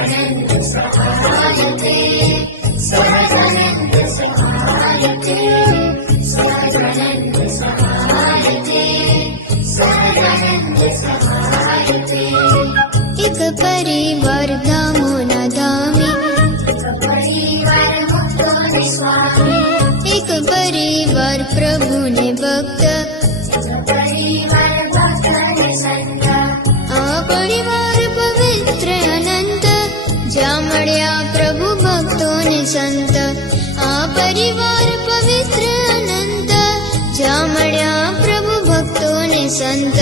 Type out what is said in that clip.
સહજાનંદ સહાયતે સહજાનંદ સહાયતે સહજાનંદ સહાયતે સહજાનંદ સહાયતે એક પરિવાર ધામોના ધામી પરિવાર મુક્તોને સ્વામી એક પરિવાર પ્રભુને ભક્ત પરિવાર ભક્તને સંત આ પરિવાર પવિત્ર અનંત જ્યાં મળ્યા પ્રભુ ભક્તોને સંત આ પરિવાર પવિત્ર અનંત જ્યાં મળ્યા પ્રભુ ભક્તોને સંત